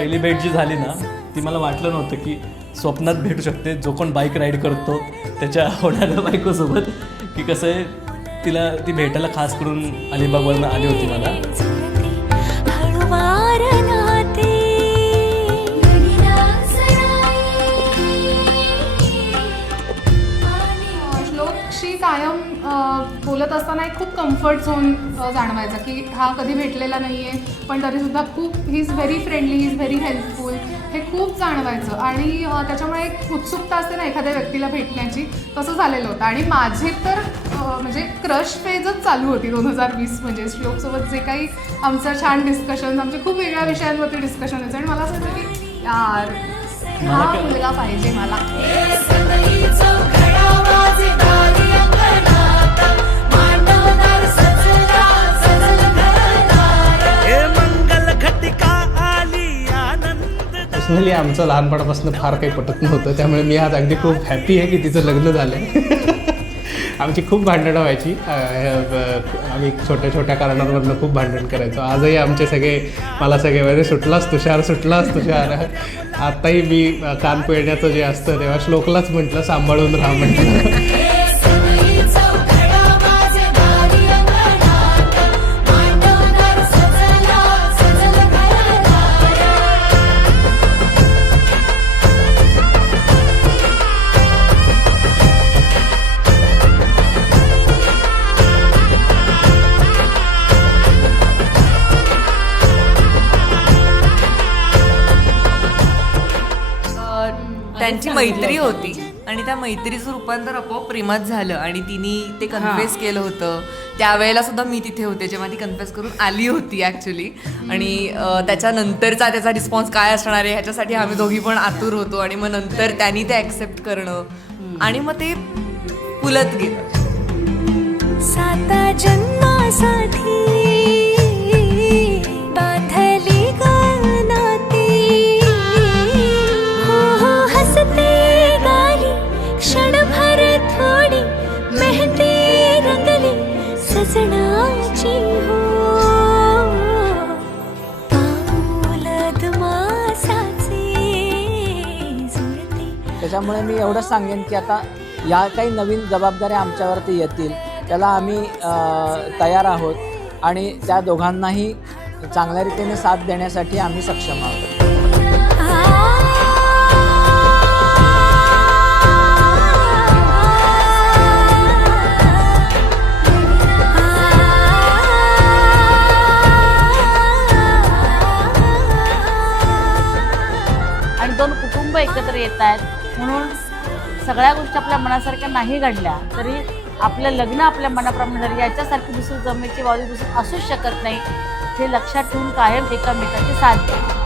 पहिली भेट जी झाली ना ती मला वाटलं नव्हतं की स्वप्नात भेटू शकते. जो कोण बाईक राईड करतो त्याच्या होणाऱ्या बायकोसोबत की कसं आहे तिला ती भेटायला खास करून अलिबागवरून आली होती मला. श्लोकशी कायम बोलत असताना एक खूप कम्फर्ट झोन जाणवायचा की हा कधी भेटलेला नाही आहे पण तरीसुद्धा खूप he is very friendly, he is very helpful हे खूप जाणवायचं. आणि त्याच्यामुळे एक उत्सुकता असते ना एखाद्या व्यक्तीला भेटण्याची, तसं झालेलं होतं. आणि माझे तर म्हणजे क्रश फेजच चालू होती 2020 म्हणजे श्लोकसोबत जे काही आमचं छान डिस्कशन, आमचे खूप वेगळ्या विषयांवरती डिस्कशन व्हायचं आणि मला असं वाटतं की यार हा मुलगा पाहिजे मला. पर्सनली आमचं लहानपणापासून फार काही पटत नव्हतं, त्यामुळे मी आज अगदी खूप हॅपी आहे की तिचं लग्न झालं आहे. आमची खूप भांडणं व्हायची, आम्ही छोट्या छोट्या कारणांवरनं खूप भांडण करायचो. आजही आमचे सगळे मला सगळे वेळे सुटलाच तुषार. आत्ताही मी कान पिळण्याचं जे असतं तेव्हा श्लोकलाच म्हटलं सांभाळून राहा म्हटलं. त्यांची मैत्री होती आणि त्या मैत्रीचं रूपांतर आपोआप प्रेमात झालं आणि तिने ते कन्फेस केलं होतं. त्यावेळेला सुद्धा मी तिथे होते जेव्हा ती कन्फेस करून आली होती ॲक्च्युली. आणि त्याच्यानंतरचा त्याचा रिस्पॉन्स काय असणार आहे ह्याच्यासाठी आम्ही दोघी पण आतुर होतो. आणि मग नंतर त्यांनी ते ॲक्सेप्ट करणं आणि मग ते फुलत गेलं. 7 जन्मासाठी त्याच्यामुळे मी एवढंच सांगेन की आता या काही नवीन जबाबदाऱ्या आमच्यावरती येतील त्याला आम्ही तयार आहोत आणि त्या दोघांनाही चांगल्या रीतीने साथ देण्यासाठी आम्ही सक्षम आहोत. आणि 2 कुटुंब एकत्र येत आहेत म्हणून सगळ्या गोष्टी आपल्या मनासारख्या नाही घडल्या तरी आपलं लग्न आपल्या मनाप्रमाणे झालं याच्यासारखी दुसरी जमेची बाजू दुसरी असूच शकत नाही. हे लक्षात ठेवून कायम एकामेकाची साथ द्या.